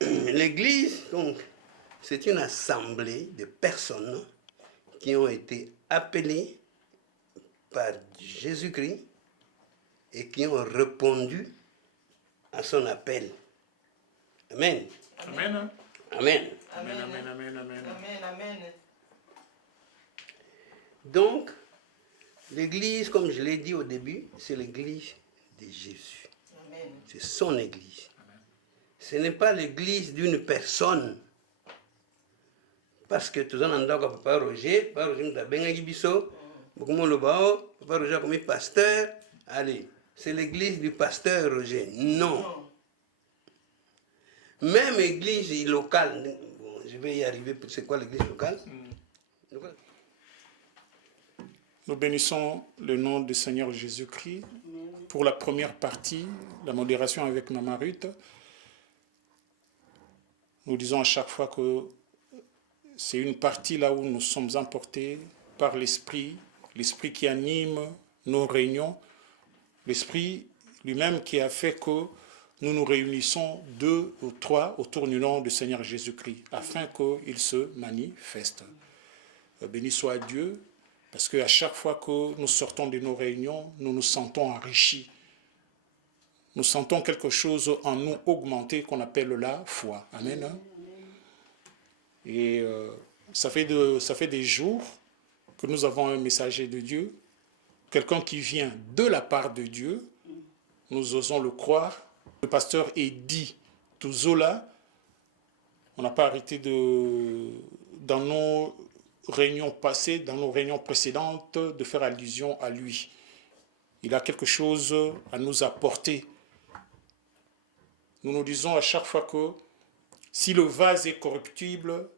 L'église, donc, c'est une assemblée de personnes qui ont été appelées par Jésus-Christ et qui ont répondu à son appel. Amen. Amen. Amen. Amen, amen, amen, amen. Amen, amen. Donc, l'église, comme je l'ai dit au début, c'est l'église de Jésus. Amen. C'est son église. Ce n'est pas l'église d'une personne. Parce que tout le monde a Papa Roger nous a bien biso, beaucoup le bao, Papa Roger a commis pasteur. Allez, c'est l'église du pasteur Roger. Non. Même église locale, bon, je vais y arriver, c'est quoi l'église locale? Nous bénissons le nom du Seigneur Jésus-Christ pour la première partie, la modération avec Maman Ruth. Nous disons à chaque fois que c'est une partie là où nous sommes emportés par l'Esprit, l'Esprit qui anime nos réunions, l'Esprit lui-même qui a fait que nous nous réunissons 2 ou 3 autour du nom du Seigneur Jésus-Christ, afin qu'il se manifeste. Béni soit Dieu, parce qu'à chaque fois que nous sortons de nos réunions, nous nous sentons enrichis. Nous sentons quelque chose en nous augmenter qu'on appelle la foi. Amen. Et ça fait des jours que nous avons un messager de Dieu, quelqu'un qui vient de la part de Dieu, nous osons le croire. Le pasteur Eddy Touzola, on n'a pas arrêté dans nos réunions passées, dans nos réunions précédentes, de faire allusion à lui. Il a quelque chose à nous apporter. Nous nous disons à chaque fois que si le vase est corruptible,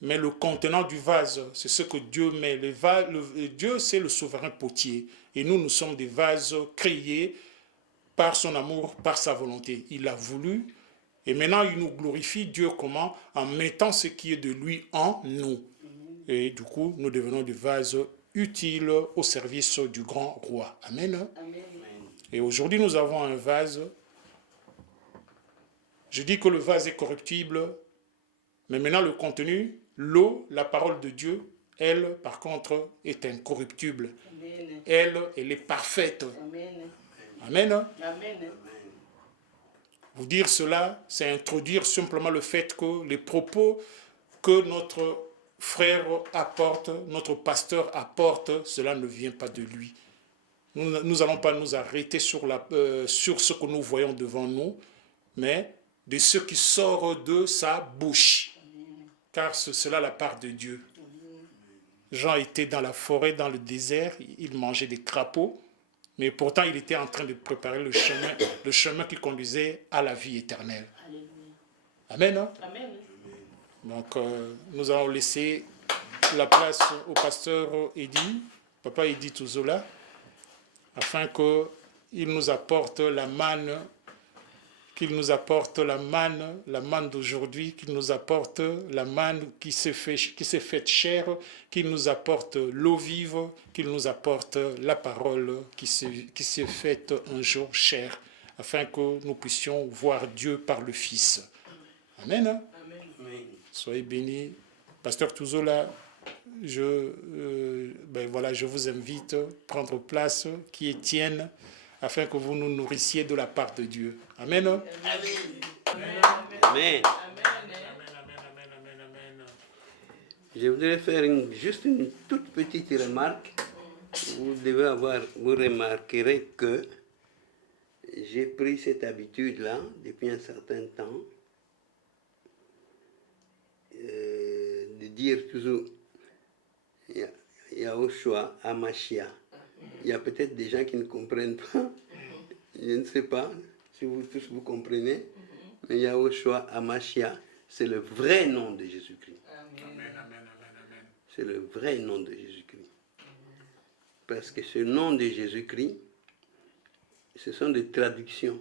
mais le contenant du vase, c'est ce que Dieu met. Dieu, c'est le souverain potier. Et nous sommes des vases créés par son amour, par sa volonté. Il a voulu, et maintenant il nous glorifie, Dieu, comment? En mettant ce qui est de lui en nous. Et du coup, nous devenons des vases utiles au service du grand roi. Amen. Amen. Et aujourd'hui, nous avons un vase. Je dis que le vase est corruptible, mais maintenant le contenu, l'eau, la parole de Dieu, elle, par contre, est incorruptible. Amen. Elle est parfaite. Amen. Amen. Amen. Vous dire cela, c'est introduire simplement le fait que les propos que notre frère apporte, notre pasteur apporte, cela ne vient pas de lui. Nous n'allons pas nous arrêter sur ce que nous voyons devant nous, mais de ce qui sort de sa bouche. Car c'est cela la part de Dieu. Jean était dans la forêt, dans le désert, il mangeait des crapauds, mais pourtant il était en train de préparer le chemin qui conduisait à la vie éternelle. Amen. Hein? Amen. Donc nous allons laisser la place au pasteur Eddy, Papa Eddy Touzola, afin qu'il nous apporte la manne, qu'il nous apporte la manne d'aujourd'hui, qu'il nous apporte la manne qui s'est faite chair, qu'il nous apporte l'eau vive, qu'il nous apporte la parole qui s'est faite un jour chair, afin que nous puissions voir Dieu par le Fils. Amen. Amen. Soyez bénis. Pasteur Touzola, je vous invite à prendre place, qui est tienne, afin que vous nous nourrissiez de la part de Dieu. Amen. Amen. Amen. Je voudrais faire juste une toute petite remarque. Vous remarquerez que j'ai pris cette habitude-là depuis un certain temps de dire toujours Yahushua Hamashiach. Il y a peut-être des gens qui ne comprennent pas. Je ne sais pas si vous tous vous comprenez. Mais Yahushua Hamashiach, c'est le vrai nom de Jésus-Christ. C'est le vrai nom de Jésus-Christ. Parce que ce nom de Jésus-Christ, ce sont des traductions.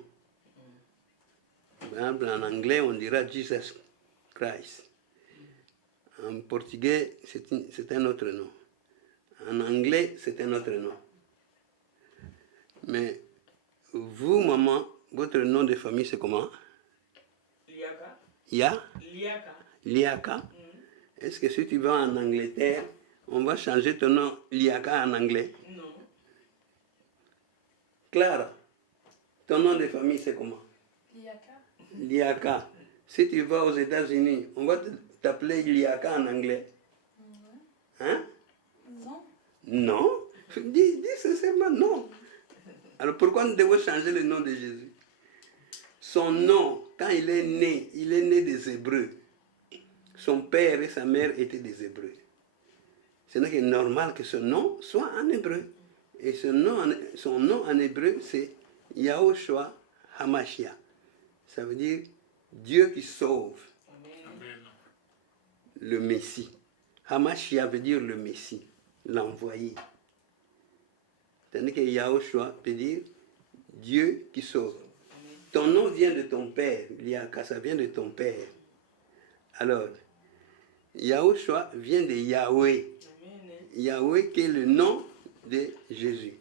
Par exemple, en anglais, on dira Jesus Christ. En portugais, c'est un autre nom. En anglais, c'est un autre nom. Mais vous, maman, votre nom de famille, c'est comment? Liaka. Liaka. Est-ce que si tu vas en Angleterre, on va changer ton nom Liaka en anglais? Non. Clara, ton nom de famille c'est comment? Liaka. Si tu vas aux États-Unis, on va t'appeler Liaka en anglais? Hein? Non. Non. Dis sincèrement non. Alors pourquoi nous devons changer le nom de Jésus? Son nom, quand il est né des Hébreux. Son père et sa mère étaient des Hébreux. C'est donc normal que son nom soit en hébreu. Et son nom en hébreu, c'est Yahushua Hamashiach. Ça veut dire Dieu qui sauve. Amen. Le Messie. Hamashiach veut dire le Messie, l'envoyé. Tandis que Yahushua veut dire Dieu qui sauve. Ton nom vient de ton père, Liaka, ça vient de ton père. Alors, Yahushua vient de Yahweh. Yahweh qui est le nom de Jésus.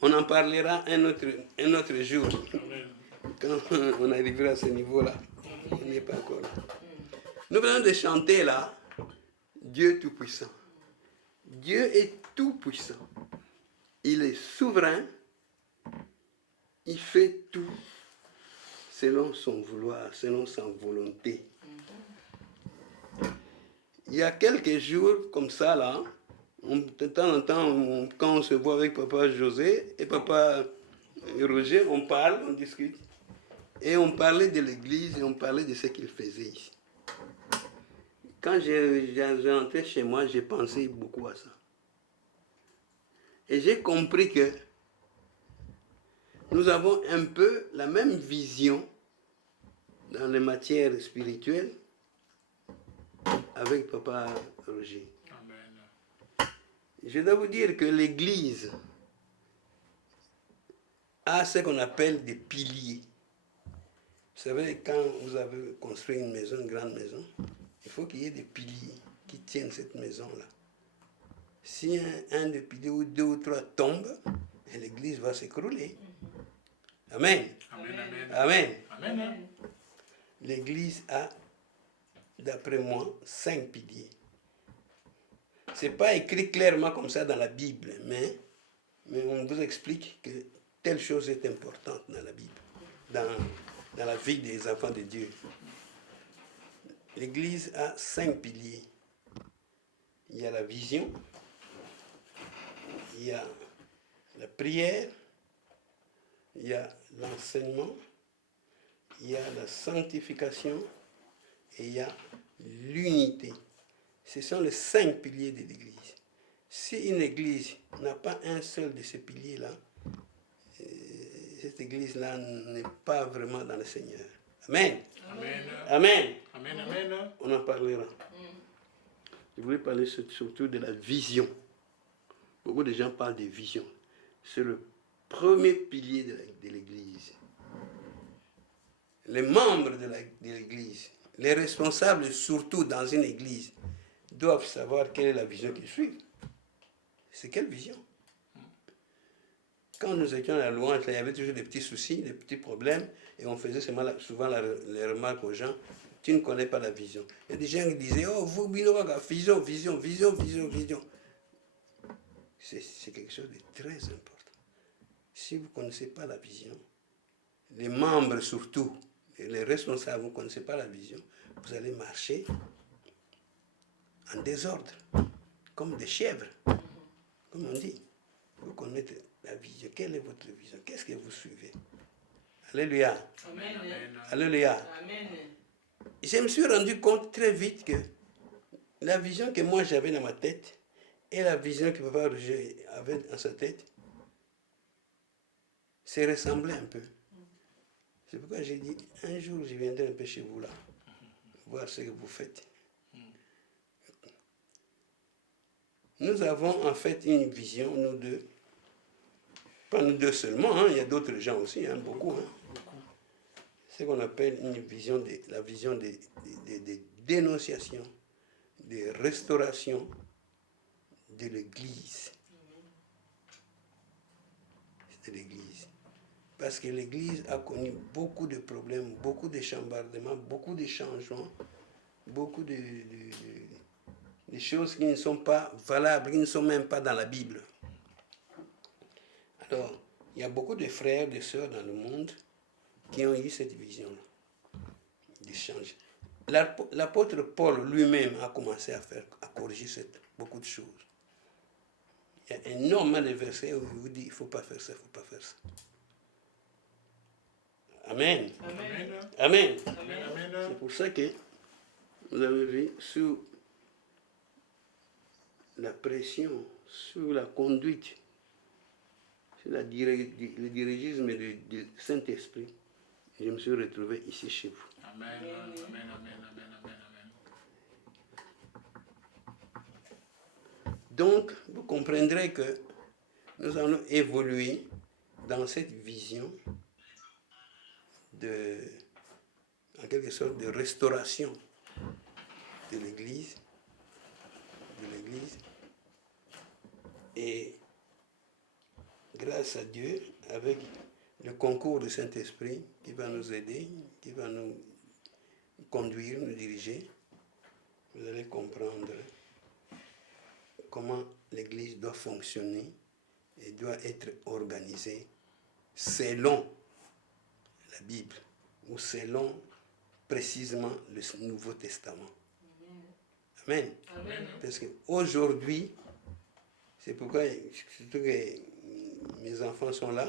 On en parlera un autre jour. Quand on arrivera à ce niveau-là. On n'est pas encore là. Nous venons de chanter là, Dieu Tout-Puissant. Dieu est Tout-Puissant. Il est souverain. Il fait tout selon son vouloir, selon sa volonté. Il y a quelques jours comme ça là, de temps en temps, quand on se voit avec papa José et papa Roger, on parle, on discute. Et on parlait de l'église et on parlait de ce qu'il faisait ici. Quand j'ai rentré chez moi, j'ai pensé beaucoup à ça. Et j'ai compris que nous avons un peu la même vision dans les matières spirituelles avec papa Roger. Amen. Je dois vous dire que l'église a ce qu'on appelle des piliers. Vous savez, quand vous avez construit une maison, une grande maison, il faut qu'il y ait des piliers qui tiennent cette maison-là. Si un des piliers ou deux ou trois tombent, l'église va s'écrouler. Amen. Amen. Amen. Amen. Amen. L'église a, d'après moi, 5 piliers. Ce n'est pas écrit clairement comme ça dans la Bible, mais on vous explique que telle chose est importante dans la Bible, dans la vie des enfants de Dieu. L'église a 5 piliers. Il y a la vision, il y a la prière, il y a l'enseignement, il y a la sanctification et il y a l'unité. Ce sont les 5 piliers de l'église. Si une église n'a pas un seul de ces piliers-là, cette église-là n'est pas vraiment dans le Seigneur. Amen. Amen. Amen. Amen. Amen. On en parlera. Je voulais parler surtout de la vision. Beaucoup de gens parlent de vision. C'est le premier pilier de l'église. Les membres de l'église, les responsables surtout dans une église, doivent savoir quelle est la vision qu'ils suivent. C'est quelle vision? Quand nous étions à la louange, il y avait toujours des petits soucis, des petits problèmes, et on faisait souvent les remarques aux gens, tu ne connais pas la vision. Il y a des gens qui disaient, oh, vous, vision. C'est quelque chose de très important. Si vous ne connaissez pas la vision, les membres surtout, et les responsables, vous ne connaissez pas la vision, vous allez marcher en désordre, comme des chèvres, comme on dit. Vous connaissez la vision. Quelle est votre vision? Qu'est-ce que vous suivez? Alléluia. Amen. Alléluia. Amen. Je me suis rendu compte très vite que la vision que moi j'avais dans ma tête et la vision que papa Roger avait dans sa tête se ressemblaient un peu. C'est pourquoi j'ai dit, un jour je viendrai un peu chez vous là, voir ce que vous faites. Nous avons en fait une vision, nous deux. Pas nous deux seulement, hein, il y a d'autres gens aussi, hein, beaucoup. Hein. C'est ce qu'on appelle la vision des dénonciations, des restaurations de l'Église. De l'Église. parce que l'Église a connu beaucoup de problèmes, beaucoup de chambardements, beaucoup de changements, beaucoup de choses qui ne sont pas valables, qui ne sont même pas dans la Bible. Alors, il y a beaucoup de frères, de sœurs dans le monde qui ont eu cette vision-là, de changer. L'apôtre Paul lui-même a commencé à corriger beaucoup de choses. Il y a énormément de versets où il vous dit, il ne faut pas faire ça, il ne faut pas faire ça. Amen. Amen. Amen. Amen. C'est pour ça que vous avez vu, sous la pression, sous la conduite, sur le dirigisme du Saint-Esprit, je me suis retrouvé ici chez vous. Amen. Amen. Amen. Amen. Amen. Donc, vous comprendrez que nous allons évoluer dans cette vision en quelque sorte, de restauration de l'Église. Et grâce à Dieu, avec le concours du Saint-Esprit qui va nous aider, qui va nous conduire, nous diriger, vous allez comprendre comment l'Église doit fonctionner et doit être organisée selon la Bible ou selon précisément le Nouveau Testament. Amen. Amen. Parce qu'aujourd'hui, c'est pourquoi, surtout que mes enfants sont là,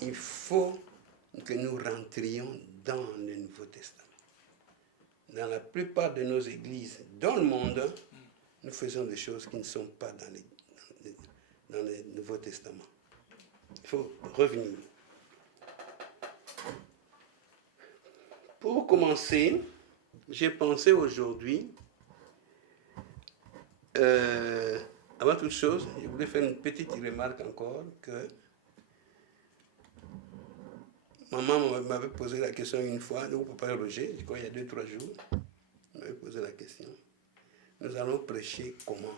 il faut que nous rentrions dans le Nouveau Testament. Dans la plupart de nos églises dans le monde, nous faisons des choses qui ne sont pas dans le Nouveau Testament. Il faut revenir. Pour commencer, j'ai pensé aujourd'hui, avant toute chose, je voulais faire une petite remarque encore, que maman m'avait posé la question une fois, donc papa Roger, je crois il y a 2-3 jours, il m'avait posé la question. Nous allons prêcher comment?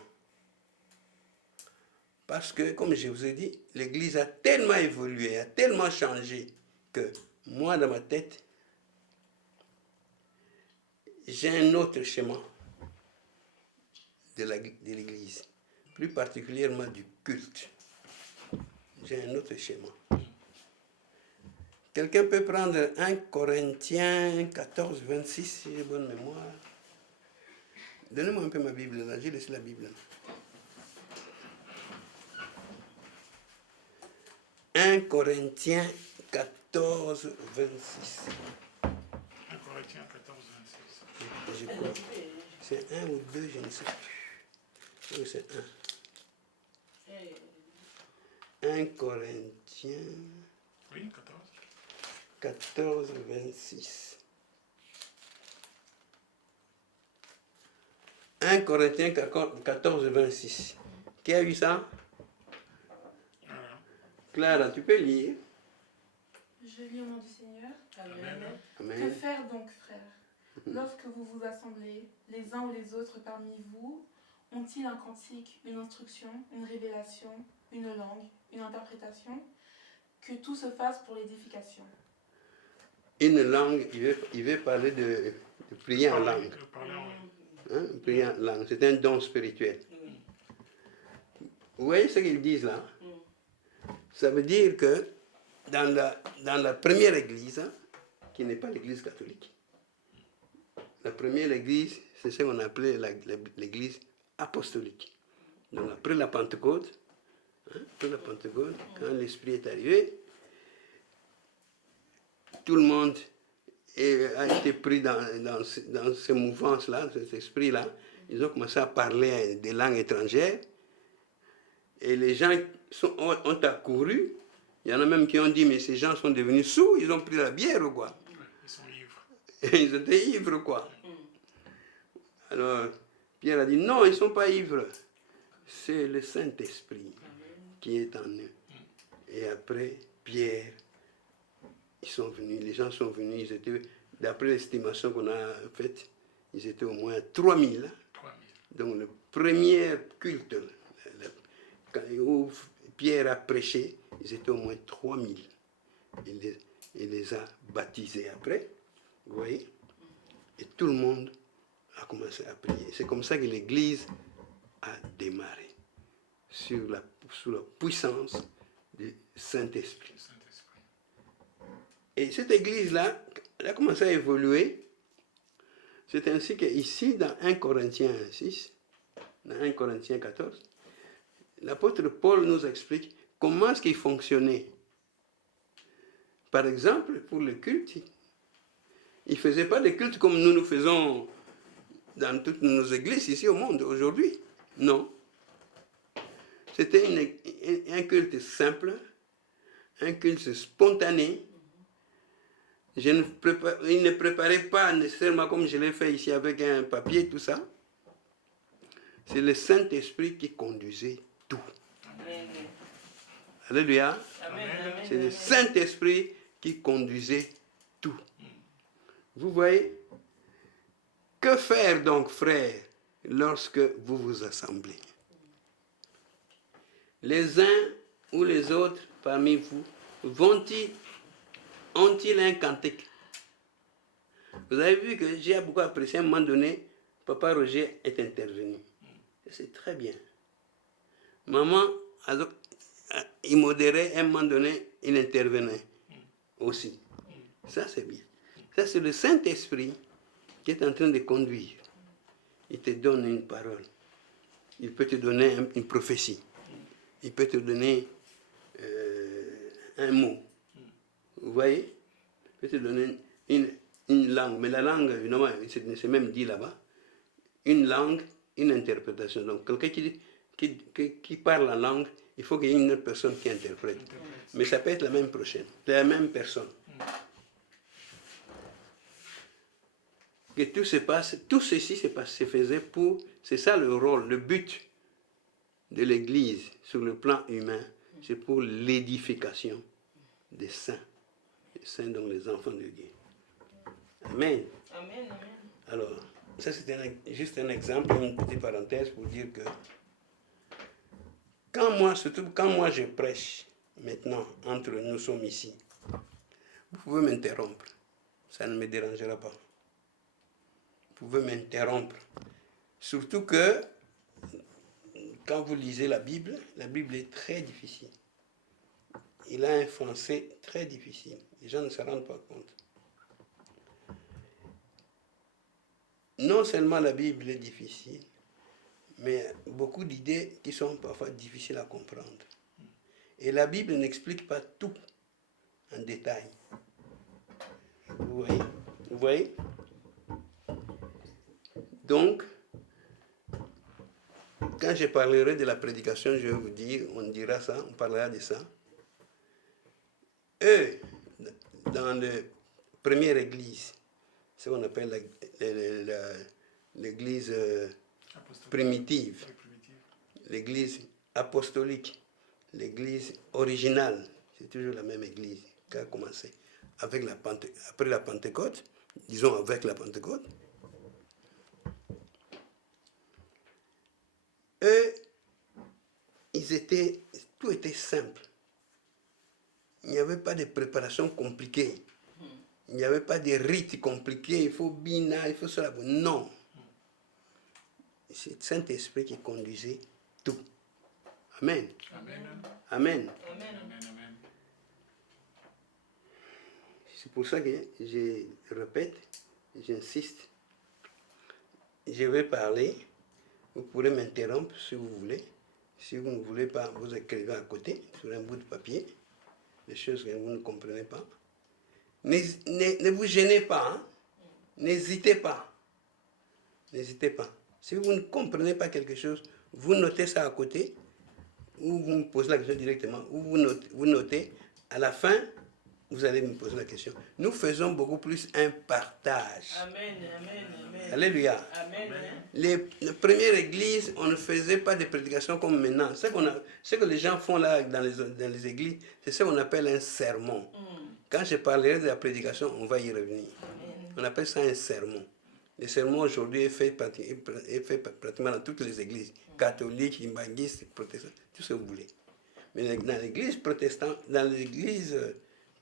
Parce que, comme je vous ai dit, l'Église a tellement évolué, a tellement changé, que moi, dans ma tête, j'ai un autre schéma de l'Église, plus particulièrement du culte. J'ai un autre schéma. Quelqu'un peut prendre 1 Corinthiens 14, 26, si j'ai bonne mémoire. Donnez-moi un peu ma Bible, là, j'ai laissé la Bible. 1 Corinthiens 14, 26. 1 Corinthiens 14, 26. Je crois. C'est 1 ou 2, je ne sais plus. Oui, c'est 1. 1 Corinthiens. Oui, 14. 14, 26. 1 Corinthiens 14, 26. Qui a vu ça? Clara, tu peux lire? Je lis au nom du Seigneur. Amen. Amen. Que faire donc, frères? Lorsque vous vous assemblez, les uns ou les autres parmi vous, ont-ils un cantique, une instruction, une révélation, une langue, une interprétation? Que tout se fasse pour l'édification. Une langue, il veut parler de prier en langue. Hein, prier en langue, c'est un don spirituel. Vous voyez ce qu'ils disent là? Ça veut dire que dans la première église, hein, qui n'est pas l'église catholique, la première église, c'est ce qu'on appelait l'église apostolique. Donc après la Pentecôte, quand l'Esprit est arrivé, tout le monde a été pris dans ces mouvances-là, cet esprit-là. Ils ont commencé à parler des langues étrangères. Et les gens ont accouru. Il y en a même qui ont dit, mais ces gens sont devenus sourds, ils ont pris la bière ou quoi? Ils sont ivres. Ils étaient ivres, quoi. Alors, Pierre a dit, non, ils ne sont pas ivres. C'est le Saint-Esprit qui est en eux. Et après, Pierre, ils sont venus, les gens sont venus, ils étaient, d'après l'estimation qu'on a faite, ils étaient au moins 3000. 3000. Donc le premier culte, où Pierre a prêché, ils étaient au moins 3000. Il les a baptisés après, vous voyez, et tout le monde a commencé à prier. C'est comme ça que l'Église a démarré, sous la puissance du Saint-Esprit. Et cette Église-là, elle a commencé à évoluer. C'est ainsi qu'ici, dans 1 Corinthiens 6, dans 1 Corinthiens 14, l'apôtre Paul nous explique comment est-ce qu'il fonctionnait. Par exemple, pour le culte, il ne faisait pas de culte comme nous faisons dans toutes nos églises ici au monde aujourd'hui. Non. C'était un culte simple, un culte spontané. Il ne préparait pas nécessairement comme je l'ai fait ici avec un papier, tout ça. C'est le Saint-Esprit qui conduisait tout. Amen. Alléluia. C'est le Saint-Esprit qui conduisait tout. Vous voyez? Que faire donc, frères, lorsque vous vous assemblez? Les uns ou les autres parmi vous ont-ils un cantique? Vous avez vu que j'ai beaucoup apprécié à un moment donné, Papa Roger est intervenu. C'est très bien. Maman, il modérait, à un moment donné, il intervenait aussi. Ça, c'est bien. Ça, c'est le Saint-Esprit qui est en train de conduire. Il te donne une parole. Il peut te donner une prophétie. Il peut te donner un mot. Vous voyez? Il peut te donner une langue. Mais la langue, évidemment, c'est même dit là-bas. Une langue, une interprétation. Donc, quelqu'un qui parle la langue, il faut qu'il y ait une autre personne qui interprète. Mais ça peut être la même personne. Que tout se passe, tout ceci se faisait pour, c'est ça le rôle, le but de l'Église sur le plan humain, c'est pour l'édification des saints, donc les enfants de Dieu. Amen. Amen, amen. Alors, ça c'était juste un exemple, une petite parenthèse pour dire que surtout quand moi je prêche, maintenant, entre nous sommes ici, vous pouvez m'interrompre, ça ne me dérangera pas. Vous pouvez m'interrompre. Surtout que, quand vous lisez la Bible est très difficile. Il a un français très difficile. Les gens ne se rendent pas compte. Non seulement la Bible est difficile, mais beaucoup d'idées qui sont parfois difficiles à comprendre. Et la Bible n'explique pas tout en détail. Vous voyez? Donc, quand je parlerai de la prédication, je vais vous dire, on parlera de ça. Eux, dans la première église, ce qu'on appelle l'église primitive, l'église apostolique, l'église originale, c'est toujours la même église qui a commencé après la Pentecôte, disons avec la Pentecôte. Eux, tout était simple. Il n'y avait pas de préparation compliquée. Il n'y avait pas de rites compliqués. Il faut bina, il faut cela. Non. C'est le Saint-Esprit qui conduisait tout. Amen. Amen. Amen. Amen. Amen. C'est pour ça que je répète, j'insiste. Je vais parler. Vous pourrez m'interrompre si vous voulez. Si vous ne voulez pas, vous écrivez à côté, sur un bout de papier, des choses que vous ne comprenez pas. Ne vous gênez pas. Hein? N'hésitez pas. N'hésitez pas. Si vous ne comprenez pas quelque chose, vous notez ça à côté, ou vous me posez la question directement, ou vous notez. À la fin, vous allez me poser la question. Nous faisons beaucoup plus un partage. Amen, amen, amen. Alléluia. Amen. Les premières églises, on ne faisait pas de prédication comme maintenant. Ce que les gens font là dans les églises, c'est ce qu'on appelle un sermon. Quand je parlerai de la prédication, on va y revenir. On appelle ça un sermon. Le sermon aujourd'hui est fait pratiquement dans toutes les églises, catholiques, imbandistes, protestants, tout ce que vous voulez. Mais dans l'église protestante, dans l'église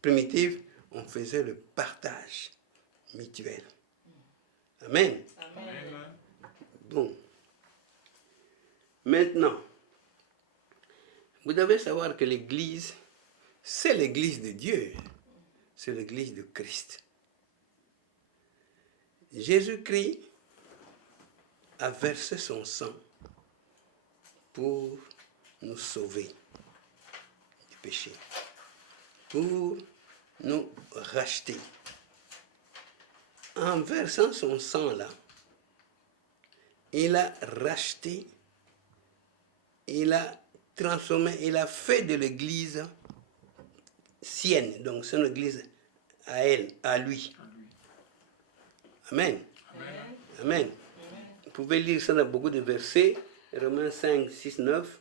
primitive, on faisait le partage mutuel. Amen. Amen. Bon. Maintenant, vous devez savoir que l'église, c'est l'église de Dieu. C'est l'église de Christ. Jésus-Christ a versé son sang pour nous sauver du péché, pour nous racheter. En versant son sang là, il a racheté, il a transformé, il a fait de l'église sienne, donc son église à elle, à lui. Amen. Amen. Amen. Vous pouvez lire ça dans beaucoup de versets, Romains 5, 6, 9,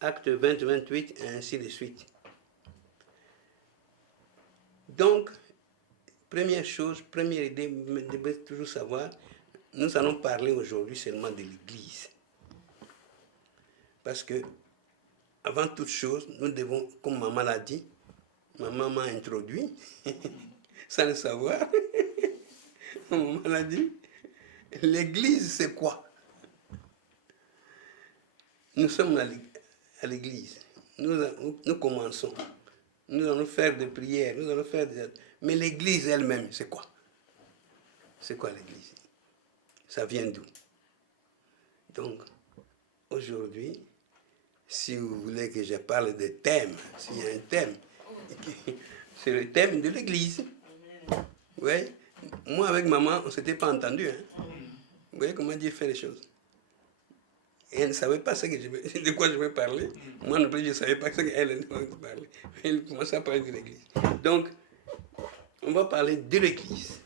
Actes 20, 28, et ainsi de suite. Donc, première chose, première idée, vous devez toujours savoir, nous allons parler aujourd'hui seulement de l'Église. Parce que, avant toute chose, nous devons, comme maman l'a dit, maman m'a introduit, sans le savoir, maman l'a dit, l'Église c'est quoi? Nous sommes à l'Église, nous commençons, nous allons faire des prières, nous allons faire des... Mais l'Église elle-même, c'est quoi? C'est quoi l'Église? Ça vient d'où? Donc, aujourd'hui, si vous voulez que je parle de thème, s'il y a un thème, c'est le thème de l'Église. Oui, moi avec maman, on ne s'était pas entendu. Hein? Vous voyez comment Dieu fait les choses. Et elle ne savait pas de quoi je vais parler. Moi non plus, je ne savais pas ce qu'elle allait parler. Elle commençait à parler de l'Église. Donc, on va parler de l'Église.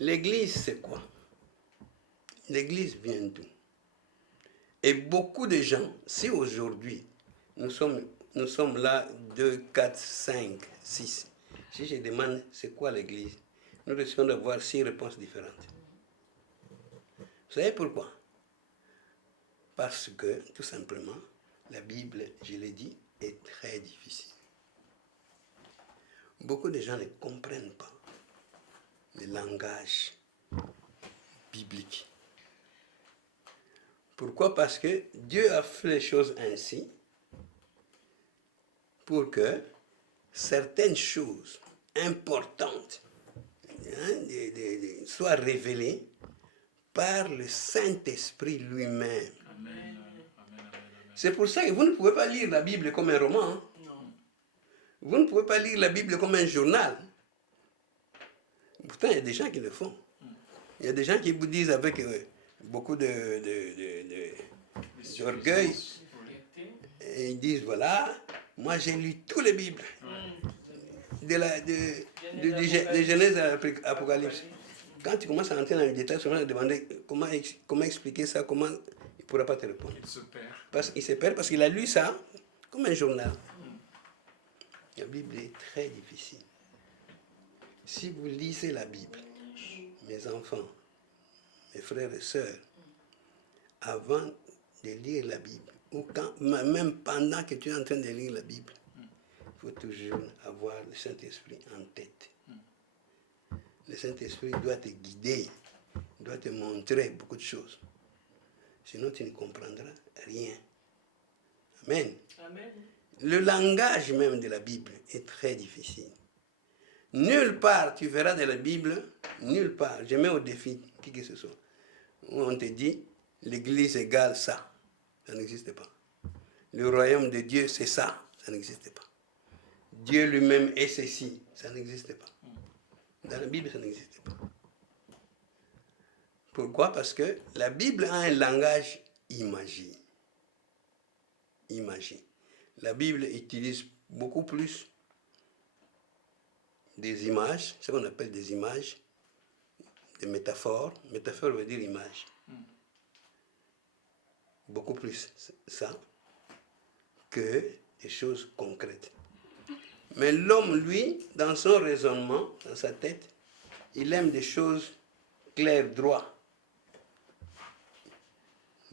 L'Église, c'est quoi? L'Église vient d'où? Et beaucoup de gens, si aujourd'hui, nous sommes là 2, 4, 5, 6. Si je demande c'est quoi l'Église, nous risquons d'avoir 6 réponses différentes. Vous savez pourquoi? Parce que, tout simplement, la Bible, je l'ai dit, est très difficile. Beaucoup de gens ne comprennent pas le langage biblique. Pourquoi? Parce que Dieu a fait les choses ainsi pour que certaines choses importantes soient révélées par le Saint-Esprit lui-même. C'est pour ça que vous ne pouvez pas lire la Bible comme un roman. Hein? Vous ne pouvez pas lire la Bible comme un journal. Pourtant, il y a des gens qui le font. Il y a des gens qui vous disent avec beaucoup d'orgueil, et ils disent, voilà, moi j'ai lu toutes les Bibles, de Genèse à l'Apocalypse. Quand tu commences à entrer dans le détail, tu vas te demander comment expliquer ça, comment il ne pourra pas te répondre. Il se perd parce qu'il a lu ça comme un journal. La Bible est très difficile. Si vous lisez la Bible, mes enfants, mes frères et sœurs, avant de lire la Bible, ou même pendant que tu es en train de lire la Bible, il faut toujours avoir le Saint-Esprit en tête. Le Saint-Esprit doit te guider, doit te montrer beaucoup de choses. Sinon, tu ne comprendras rien. Amen. Amen. Le langage même de la Bible est très difficile. Nulle part, tu verras dans la Bible, nulle part, je mets au défi qui que ce soit, où on te dit, l'Église égale ça. Ça n'existe pas. Le royaume de Dieu, c'est ça. Ça n'existe pas. Dieu lui-même est ceci. Ça n'existe pas. Dans la Bible, ça n'existe pas. Pourquoi? Parce que la Bible a un langage imagé. Imagé. La Bible utilise beaucoup plus des images, ce qu'on appelle des images, des métaphores. Métaphore veut dire image. Beaucoup plus ça que des choses concrètes. Mais l'homme, lui, dans son raisonnement, dans sa tête, il aime des choses claires, droites.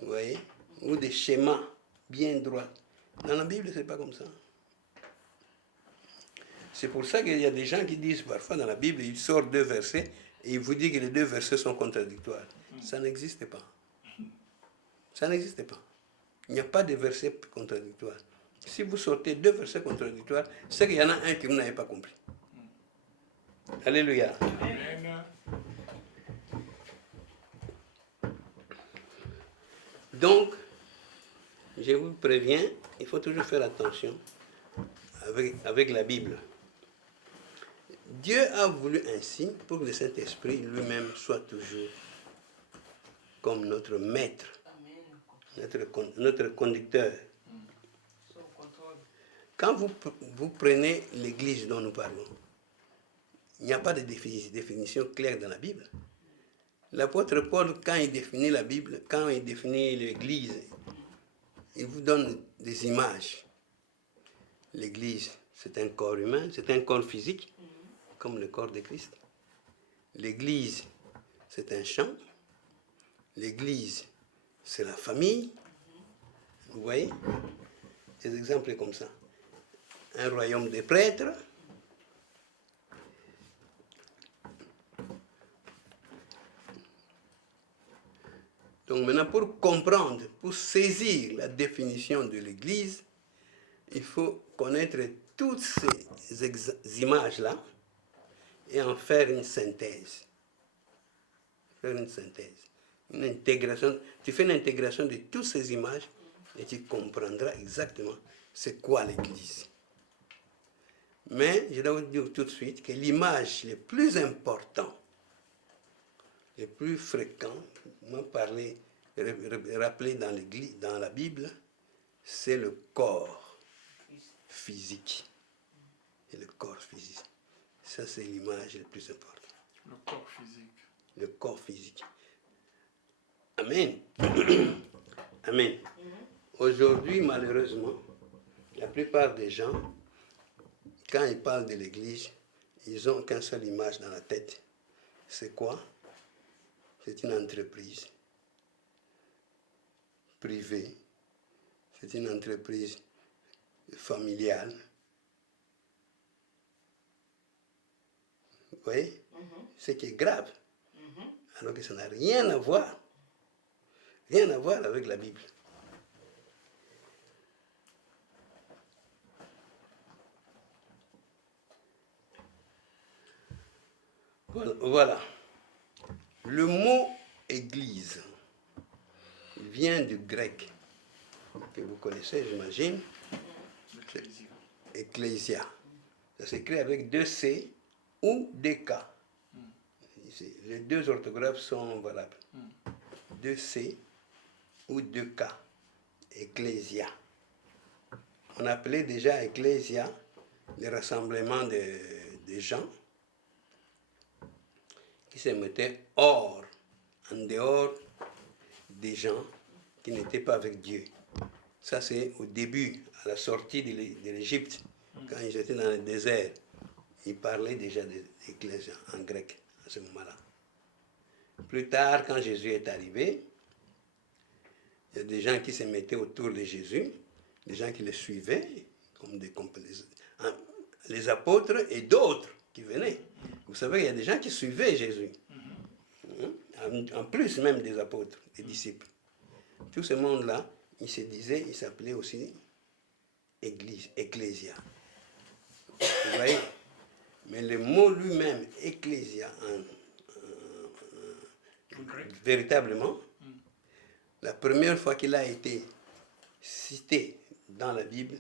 Vous voyez? Ou des schémas bien droits. Dans la Bible, c'est pas comme ça. C'est pour ça qu'il y a des gens qui disent parfois dans la Bible, ils sortent 2 versets et ils vous disent que les 2 versets sont contradictoires. Ça n'existe pas. Ça n'existe pas. Il n'y a pas de versets contradictoires. Si vous sortez 2 versets contradictoires, c'est qu'il y en a un que vous n'avez pas compris. Alléluia. Amen. Donc, je vous préviens, il faut toujours faire attention avec la Bible. Dieu a voulu ainsi pour que le Saint-Esprit lui-même soit toujours comme notre maître, notre conducteur. Quand vous prenez l'Église dont nous parlons, il n'y a pas de définition claire dans la Bible. L'apôtre Paul, quand il définit la Bible, quand il définit l'Église, il vous donne des images. L'Église, c'est un corps humain, c'est un corps physique, comme le corps de Christ. L'Église, c'est un champ. L'Église, c'est la famille. Vous voyez? Des exemples comme ça. Un royaume des prêtres. Donc maintenant, pour comprendre, pour saisir la définition de l'Église, il faut connaître toutes ces images-là et en faire une synthèse. Faire une synthèse. Une intégration. Tu fais une intégration de toutes ces images et tu comprendras exactement c'est quoi l'Église. Mais je dois vous dire tout de suite que l'image le plus important, le plus fréquent, rappelé dans la Bible, c'est le corps physique. Et le corps physique. Ça, c'est l'image la plus importante. Le corps physique. Le corps physique. Amen. Amen. Aujourd'hui, malheureusement, la plupart des gens, quand ils parlent de l'Église, ils n'ont qu'une seule image dans la tête. C'est quoi? C'est une entreprise privée. C'est une entreprise familiale. Vous voyez? Ce qui est grave. Alors que ça n'a rien à voir. Rien à voir avec la Bible. Voilà. Le mot église vient du grec, que vous connaissez, j'imagine. Ecclésia. Ça s'écrit avec 2 C ou 2 K. Les 2 orthographes sont valables. 2 C ou 2 K. Ecclésia. On appelait déjà Ecclésia le rassemblement des gens qui se mettaient en dehors des gens qui n'étaient pas avec Dieu. Ça, c'est au début, à la sortie de l'Égypte, quand ils étaient dans le désert. Ils parlaient déjà d'Ecclésia en grec à ce moment-là. Plus tard, quand Jésus est arrivé, il y a des gens qui se mettaient autour de Jésus, des gens qui le suivaient, comme les apôtres et d'autres qui venaient. Vous savez, il y a des gens qui suivaient Jésus. En plus même des apôtres, des disciples. Tout ce monde-là, il s'appelait aussi Église, Ecclésia. Vous voyez? Mais le mot lui-même, Ecclésia, véritablement, la première fois qu'il a été cité dans la Bible,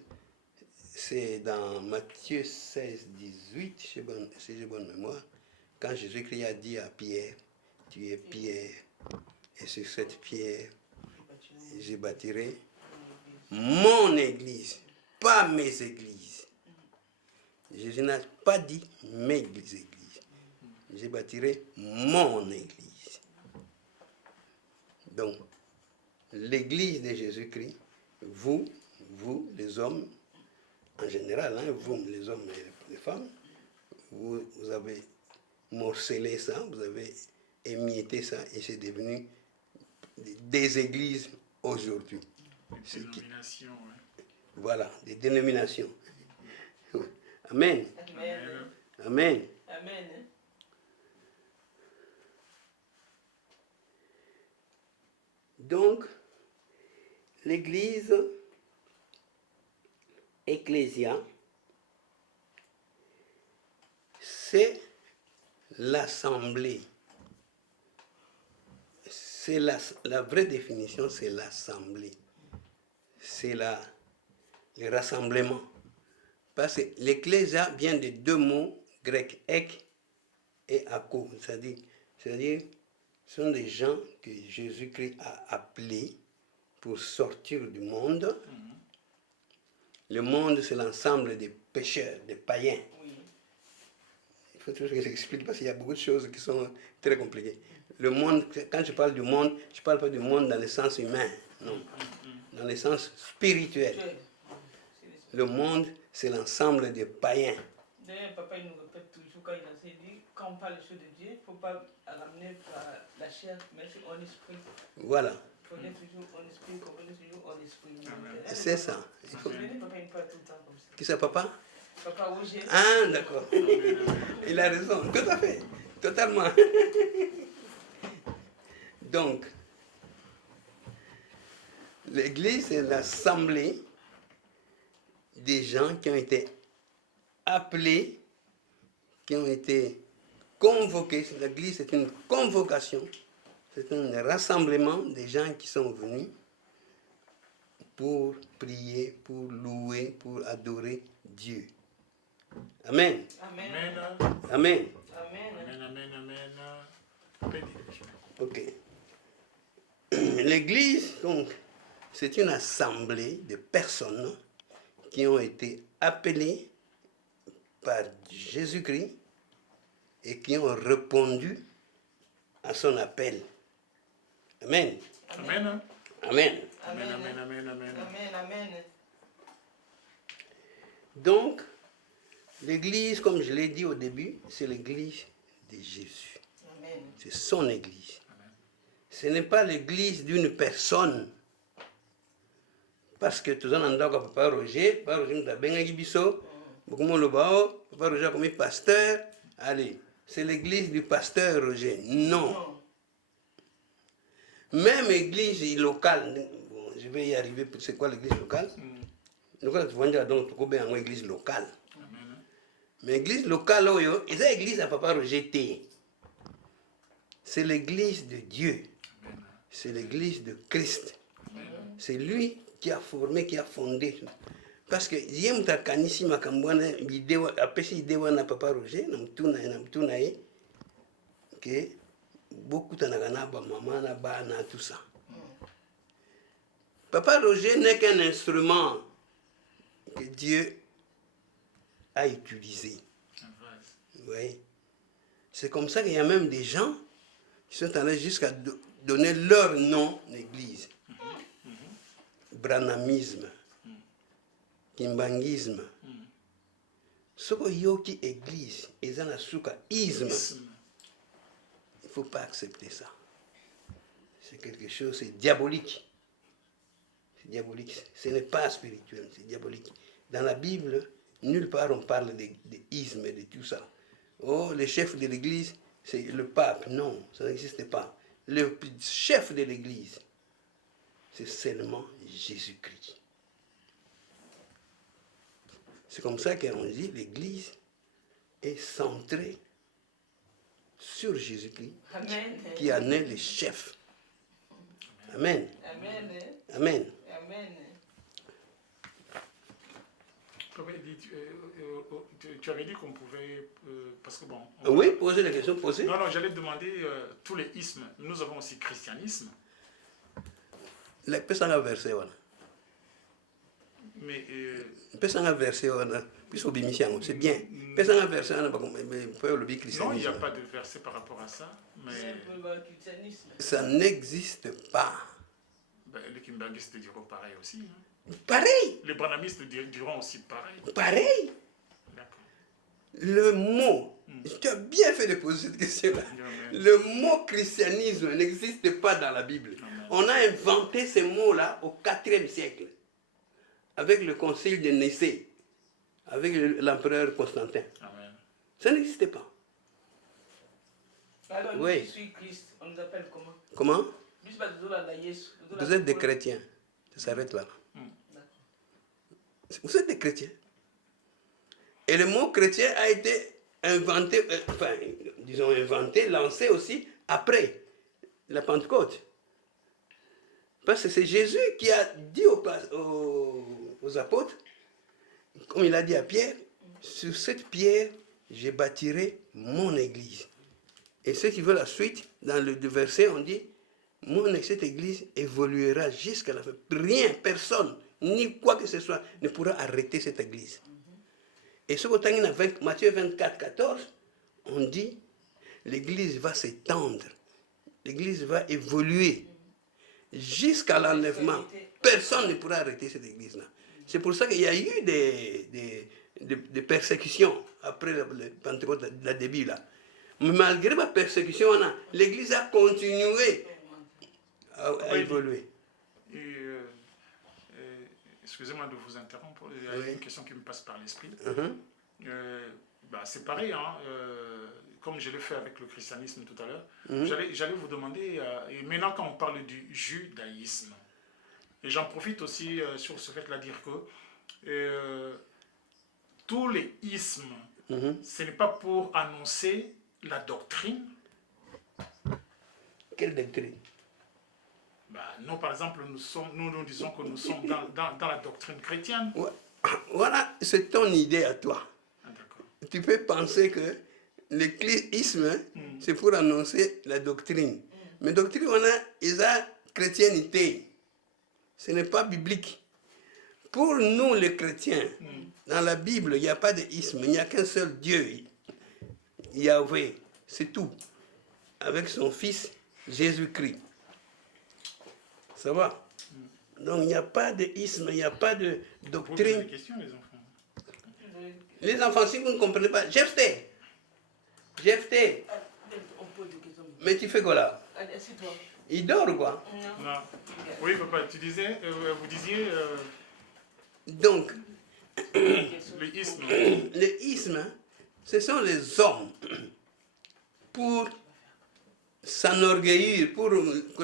c'est dans Matthieu 16, 18, si j'ai bonne mémoire, quand Jésus-Christ a dit à Pierre, tu es Pierre, et sur cette pierre, je bâtirai mon église, pas mes églises. Jésus n'a pas dit mes églises. Je bâtirai mon église. Donc, l'église de Jésus-Christ, vous, les hommes, en général, vous, les hommes et les femmes, vous avez morcelé ça, vous avez émietté ça, et c'est devenu des églises aujourd'hui. Dénomination, ouais. Voilà, des dénominations. Amen. Amen. Amen. Amen. Donc, l'église ecclésia, c'est l'assemblée. C'est la vraie définition, c'est l'assemblée. C'est le rassemblement. Parce que l'ecclésia vient de deux mots grecs, ek et ako. C'est-à-dire, ce sont des gens que Jésus-Christ a appelés pour sortir du monde. Le monde, c'est l'ensemble des pécheurs, des païens. Oui. Il faut toujours que j'explique parce qu'il y a beaucoup de choses qui sont très compliquées. Le monde, quand je parle du monde, je ne parle pas du monde dans le sens humain, non. Dans le sens spirituel. Le monde, c'est l'ensemble des païens. D'ailleurs, papa il nous répète toujours quand il enseigne, il dit quand on parle des choses de Dieu, il ne faut pas ramener par la chair, mais c'est en esprit. Voilà, Il faut dire toujours en esprit, comprendre toujours en esprit. c'est ça. Il faut venir, papa il parle tout le temps comme ça. Qui c'est, papa? Papa Roger. Ah, d'accord. Il a raison, tout à fait, totalement. Donc, l'église, c'est l'assemblée des gens qui ont été appelés, qui ont été convoqués. L'église, c'est une convocation, c'est un rassemblement des gens qui sont venus pour prier, pour louer, pour adorer Dieu. Amen. Amen. Amen. Amen. Amen. Amen, amen, amen. Ok. L'église, donc, c'est une assemblée de personnes qui ont été appelées par Jésus-Christ et qui ont répondu à son appel. Amen. Amen. Amen. Amen, amen, amen, amen. Amen. Amen. Donc, l'église, comme je l'ai dit au début, c'est l'église de Jésus. Amen. C'est son église. Ce n'est pas l'église d'une personne. Parce que tout le monde a Papa Roger nous a bien biso, beaucoup le bao, Papa Roger a commis pasteur. Allez, c'est l'église du pasteur Roger. Non. Même église locale, bon, je vais y arriver, c'est quoi l'église locale? Donc, tu vas dire donc, tu as une église locale. Mais l'église locale, c'est l'église à Papa Roger. C'est l'église de Dieu. C'est l'église de Christ. C'est lui qui a formé, qui a fondé. Parce que j'aime ta canisi makambwana vidéo après si vidéo na Papa Roger namtuna que beaucoup tanagana ba maman na ba na tout ça. Papa Roger n'est qu'un instrument que Dieu a utilisé. Vous voyez? C'est comme ça qu'il y a même des gens qui sont allés jusqu'à donner leur nom à l'église. Branhamisme, kimbangisme. Ce que yoki église, ils ont la isme. Il ne faut pas accepter ça. C'est quelque chose, c'est diabolique. C'est diabolique. Ce n'est pas spirituel, c'est diabolique. Dans la Bible, nulle part on parle d'isme et de tout ça. Oh, le chef de l'église, c'est le pape. Non, ça n'existe pas. Le chef de l'église, c'est seulement Jésus-Christ. C'est comme ça qu'on dit l'église est centrée sur Jésus-Christ, qui en est le chef. Amen. Amen. Amen. Amen. Tu avais dit qu'on pouvait, parce que bon... Oui, poser la question, poser. Non, j'allais demander tous les ismes. Nous avons aussi christianisme. La personne a versé, voilà. Mais... Personne a versé, voilà. C'est bien. Personne a versé, on a pas le christianisme. Non, il n'y a pas de verset par rapport à ça. Mais... Ça n'existe pas. Ben, les kimbangistes diront pareil aussi. Hein. Pareil. Les branhamistes diront aussi pareil. Pareil. D'accord. Le mot Tu as bien fait de poser cette question-là. Le mot christianisme n'existe pas dans la Bible. On a inventé ces mots-là au IVe siècle, avec le concile de Nicée, avec l'empereur Constantin. Amen. Ça n'existait pas. Alors, nous Oui. qui suivons Christ, on nous appelle comment? Comment? Vous Vous êtes des chrétiens. Ça s'arrête là. Vous êtes des chrétiens. Et le mot chrétien a été inventé, lancé aussi après la Pentecôte. Parce que c'est Jésus qui a dit aux apôtres, comme il a dit à Pierre, sur cette pierre, je bâtirai mon église. Et ceux qui veulent la suite, dans le verset, on dit, cette église évoluera jusqu'à la fin. Rien, personne, ni quoi que ce soit, ne pourra arrêter cette église. Et ce qu'on a dans Matthieu 24, 14, on dit, l'église va s'étendre, l'église va évoluer jusqu'à l'enlèvement. Personne ne pourra arrêter cette église-là. C'est pour ça qu'il y a eu des persécutions après le Pentecôte, la début là. Mais malgré la persécution, l'église a continué à évoluer. Excusez-moi de vous interrompre, il y a Oui. une question qui me passe par l'esprit. Uh-huh. C'est pareil, hein, comme je l'ai fait avec le christianisme tout à l'heure. Mhm. J'allais vous demander, et maintenant quand on parle du judaïsme, et j'en profite aussi sur ce fait-là dire que tous les ismes, ce n'est pas pour annoncer la doctrine. Quelle doctrine? Nous, par exemple, nous disons que nous sommes dans la doctrine chrétienne. Ouais. Voilà, c'est ton idée à toi. Ah, d'accord. Tu peux penser que l'écléisme, c'est pour annoncer la doctrine. Mais doctrine, ils ont chrétienté. Ce n'est pas biblique. Pour nous, les chrétiens, dans la Bible, il n'y a pas d'isme. Il n'y a qu'un seul Dieu, Yahweh. C'est tout. Avec son Fils, Jésus-Christ. Ça va? Donc il n'y a pas d'isme, il n'y a pas de doctrine. Des questions, les enfants. Les enfants, si vous ne comprenez pas, Jephthé, On pose des questions. mais tu fais quoi là? Allez, assieds-toi. Il dort ou quoi? Non. Oui, papa, vous disiez Donc, le isme. les ismes, ce sont les hommes pour s'enorgueillir, pour que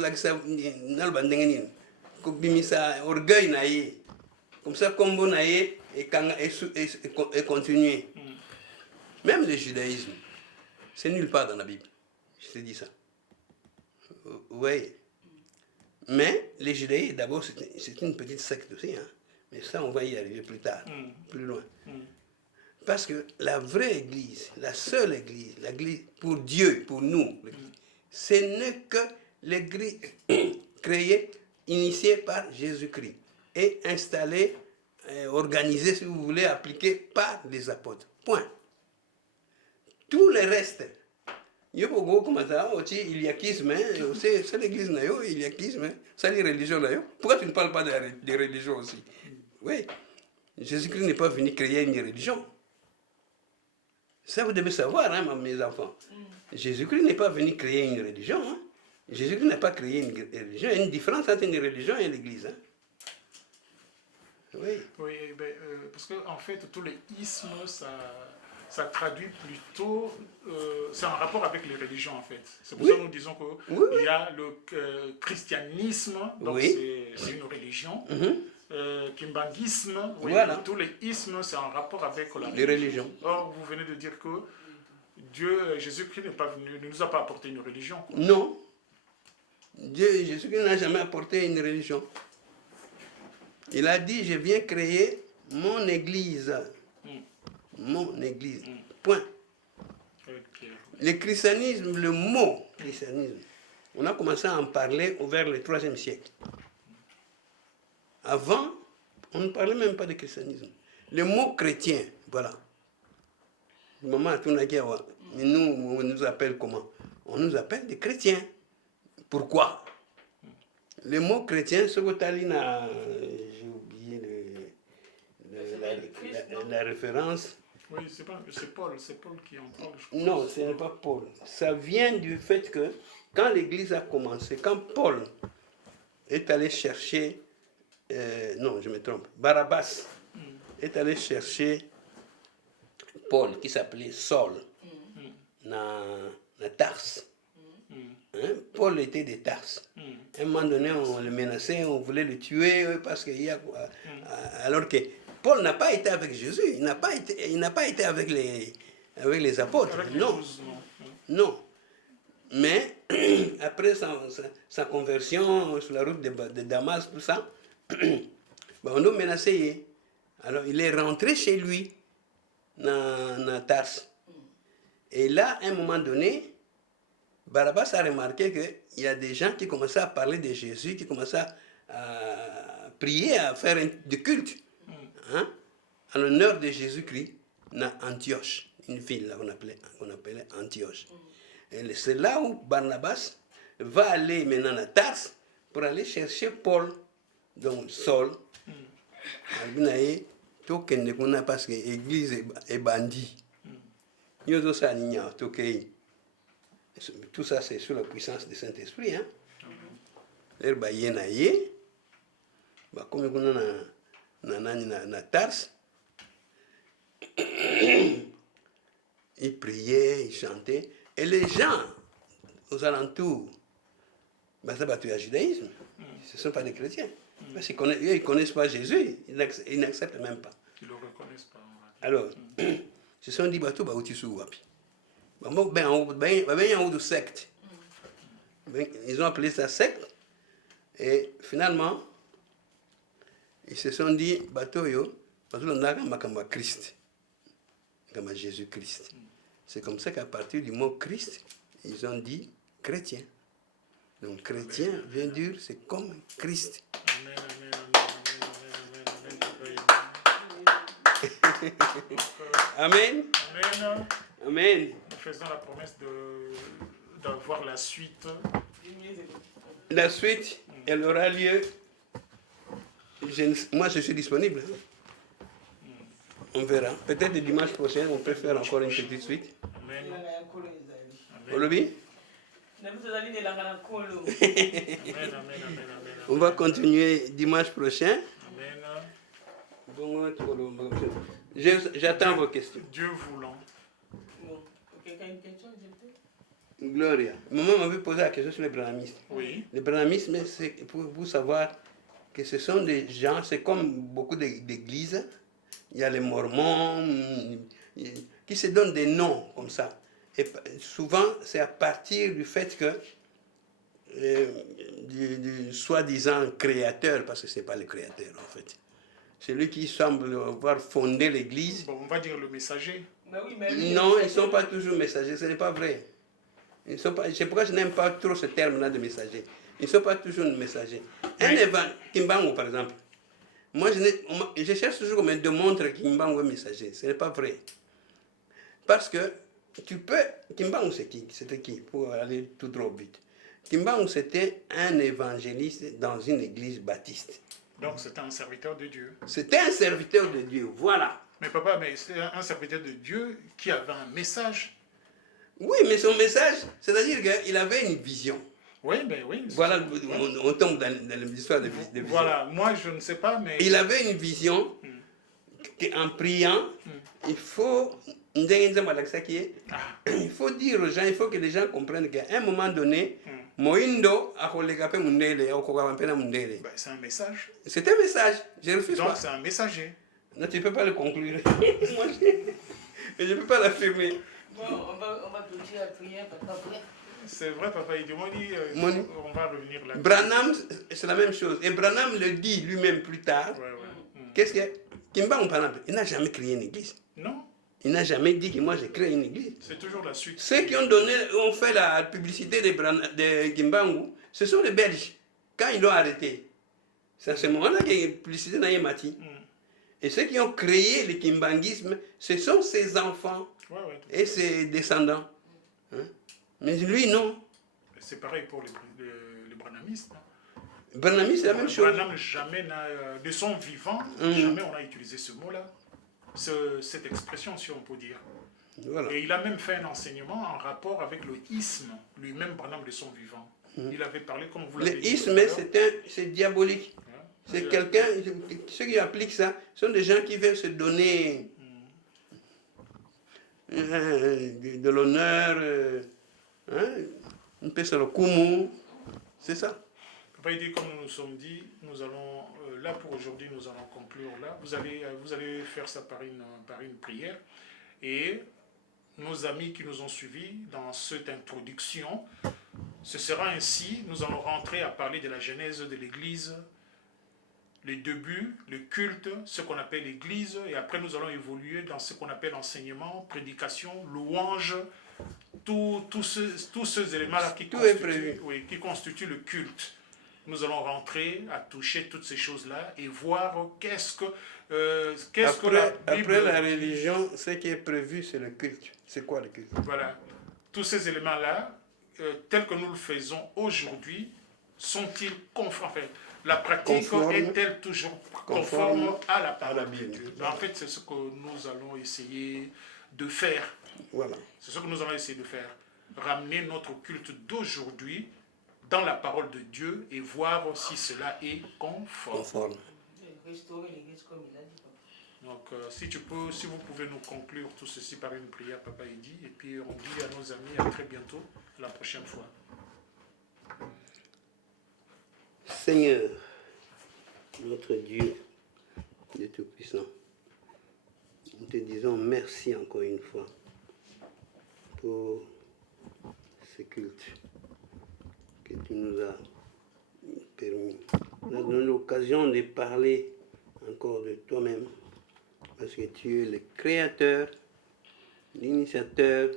orgueil naïe, comme ça, combo naïe et continuer. Même le judaïsme, c'est nulle part dans la Bible. Je te dis ça. Oui. Mais les judaïsmes, d'abord, c'est une petite secte aussi. Hein. Mais ça, on va y arriver plus tard, plus loin. Parce que la vraie église, la seule église, l'église pour Dieu, pour nous, ce n'est que l'église créée, initiée par Jésus-Christ et installée, organisée, si vous voulez, appliquée par les apôtres. Point. Tout le reste, il y a beaucoup comme ça, il y a kisme, c'est l'église, il y a kisme, c'est les religions. Pourquoi tu ne parles pas des religions aussi? Oui, Jésus-Christ n'est pas venu créer une religion. Ça, vous devez savoir, hein, mes enfants. Jésus-Christ n'est pas venu créer une religion. Hein. Jésus-Christ n'a pas créé une religion. Il y a une différence entre une religion et l'église. Hein. Oui. Oui, parce qu'en fait, tous les ismes, ça traduit plutôt... c'est en rapport avec les religions, en fait. C'est pour ça que nous disons qu'il y a le christianisme, donc c'est une religion. Kimbanguisme, Voilà. tous les ismes, c'est en rapport avec la les religions. Or, vous venez de dire que Jésus-Christ n'est pas venu, ne nous a pas apporté une religion. Quoi. Non. Jésus-Christ n'a jamais apporté une religion. Il a dit, je viens créer mon église. Mon église. Point. Okay. Le christianisme, le mot christianisme, on a commencé à en parler vers le 3e siècle. Avant, on ne parlait même pas de christianisme. Le mot chrétien, voilà. Maman, nous, on nous appelle comment? On nous appelle des chrétiens. Pourquoi? Le mot chrétien, ce que tu as dit, j'ai oublié la référence. Oui, c'est Paul qui en parle. Je crois. Non, ce n'est pas Paul. Ça vient du fait que quand l'Église a commencé, quand Paul est allé chercher, non, je me trompe, Barabbas est allé chercher Paul, qui s'appelait Saul, dans Tarse. Hein? Paul était de Tarse. À un moment donné, on le menaçait, on voulait le tuer parce qu'il y a quoi. Alors que Paul n'a pas été avec Jésus, il n'a pas été avec les apôtres. Avec les Non. 12, non. Non. Mais après sa conversion sur la route de Damas, tout ça, on l'a menacé. Alors il est rentré chez lui, dans Tarse. Et là, à un moment donné, Barabbas a remarqué qu'il y a des gens qui commençaient à parler de Jésus, qui commençaient à prier, à faire du culte, hein, en l'honneur de Jésus-Christ, dans Antioche, une ville qu'on appelait Antioche. Et c'est là où Barnabas va aller maintenant à Tarse pour aller chercher Paul, donc Saul. Parce que l'église est bandit. Tout ça, c'est sous la puissance du Saint-Esprit. Hein? Comme on a Tarse, ils priaient, ils chantaient. Et les gens aux alentours, ça va tout le judaïsme. Ce ne sont pas des chrétiens. Parce qu'ils ne connaissent pas Jésus, ils n'acceptent même pas. Ils ne le reconnaissent pas. Alors, ils se sont dit, secte. Ils ont appelé ça secte. Et finalement, ils se sont dit, Christ, comme Jésus-Christ. C'est comme ça qu'à partir du mot Christ, ils ont dit chrétien. Donc chrétien vient dire c'est comme Christ. Amen. Amen. Amen. Nous faisons la promesse d'avoir la suite. La suite, elle aura lieu. Moi, je suis disponible. On verra. Peut-être le dimanche prochain, on peut faire encore une petite suite. Amen. Olobi? Amen. On va continuer dimanche prochain. Amen. J'attends vos questions. Dieu voulant. Quelqu'un a une question, Gloria. Maman m'avait posé la question sur les branhamistes. Oui. Le branhamisme, c'est pour vous savoir que ce sont des gens, c'est comme beaucoup d'églises. Il y a les mormons qui se donnent des noms comme ça. Et souvent, c'est à partir du fait que du soi-disant créateur, parce que ce n'est pas le créateur en fait. C'est lui qui semble avoir fondé l'église. Bon, on va dire le messager. Non, ils ne sont pas toujours messagers, ce n'est pas vrai. C'est pourquoi je n'aime pas trop ce terme-là de messager. Ils ne sont pas toujours messagers. Un Kimbangu, par exemple. Moi, je cherche toujours qu'on me démontre que Kimbangu est messager. Ce n'est pas vrai. Parce que Kimbangu, c'était qui? Pour aller tout droit au but. Kimbangu, c'était un évangéliste dans une église baptiste. Donc, c'était un serviteur de Dieu. C'était un serviteur de Dieu, voilà. Mais papa, c'est un serviteur de Dieu qui avait un message. Oui, mais son message, c'est-à-dire qu'il avait une vision. Oui, ben oui. Voilà, on tombe dans l'histoire de vision. Voilà, moi je ne sais pas, mais... Il avait une vision qu'en priant, il faut dire aux gens, il faut que les gens comprennent qu'à un moment donné, c'est un message. C'est un message, je refuse Donc pas. c'est un messager. Non, tu ne peux pas le conclure. Moi, je ne peux pas l'affirmer. Bon, on va toucher la prière après. C'est vrai, papa, il dit, on va revenir là. Branham, c'est la même chose. Et Branham le dit lui-même plus tard. Ouais. Qu'est-ce que Kimbangu, par exemple, il n'a jamais créé une église. Non, Il n'a jamais dit que moi j'ai créé une église. c'est toujours la suite. Ceux qui ont fait la publicité de Kimbangu, ce sont les Belges. Quand ils l'ont arrêté, c'est à ce moment-là qu'il y a une publicité dans Yemati. Et ceux qui ont créé le kimbanguisme, ce sont ses enfants et ses descendants. Hein? Mais lui, non. C'est pareil pour les branhamistes. Branham, c'est la même chose. Branham, jamais, de son vivant, jamais on a utilisé ce mot-là. cette expression, si on peut dire. Voilà. Et il a même fait un enseignement en rapport avec le isme, lui-même, Branham de son vivant. Il avait parlé, comme vous l'avez Le dit. isme, c'est diabolique. C'est quelqu'un, ceux qui appliquent ça, sont des gens qui veulent se donner de l'honneur, un peu sur le kumu, c'est ça. Papa, il dit, comme nous nous sommes dit, nous allons, là pour aujourd'hui, nous allons conclure là. Vous allez faire ça par une prière. Et nos amis qui nous ont suivis dans cette introduction, ce sera ainsi, nous allons rentrer à parler de la genèse de l'Église, les débuts, le culte, ce qu'on appelle l'Église, et après nous allons évoluer dans ce qu'on appelle enseignement, prédication, louange, tous ces éléments-là qui constituent le culte. Nous allons rentrer à toucher toutes ces choses-là et voir qu'est-ce que la Bible... Après la religion, ce qui est prévu, c'est le culte. C'est quoi le culte? Voilà. Tous ces éléments-là, tels que nous le faisons aujourd'hui, sont-ils conformes? Enfin, la pratique est-elle toujours conforme à la parole de Dieu? En fait, c'est ce que nous allons essayer de faire. Voilà. C'est ce que nous allons essayer de faire. Ramener notre culte d'aujourd'hui dans la parole de Dieu et voir si cela est conforme. Restaurer l'église comme il a dit. Donc, si vous pouvez nous conclure tout ceci par une prière, Papa Eddy, et puis on dit à nos amis à très bientôt, la prochaine fois. Seigneur, notre Dieu, Dieu Tout-Puissant, nous te disons merci encore une fois pour ce culte que tu nous as permis. Nous avons l'occasion de parler encore de toi-même, parce que tu es le créateur, l'initiateur,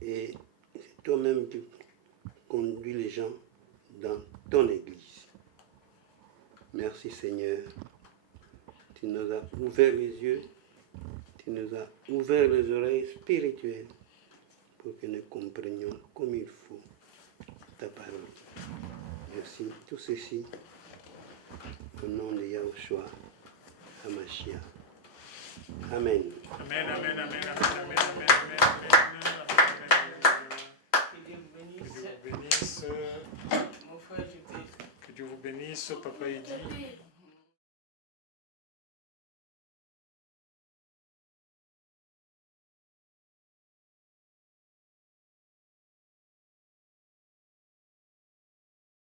et c'est toi-même qui conduis les gens dans ton Église. Merci Seigneur. Tu nous as ouvert les yeux, tu nous as ouvert les oreilles spirituelles pour que nous comprenions comme il faut ta parole. Merci. Tout ceci au nom de Yahushua HaMashiach. Amen. Amen, amen, amen, amen, amen, amen, amen. Que Dieu vous bénisse. Que Dieu vous bénisse. Mon frère, Que Dieu vous bénisse, Papa Eddy.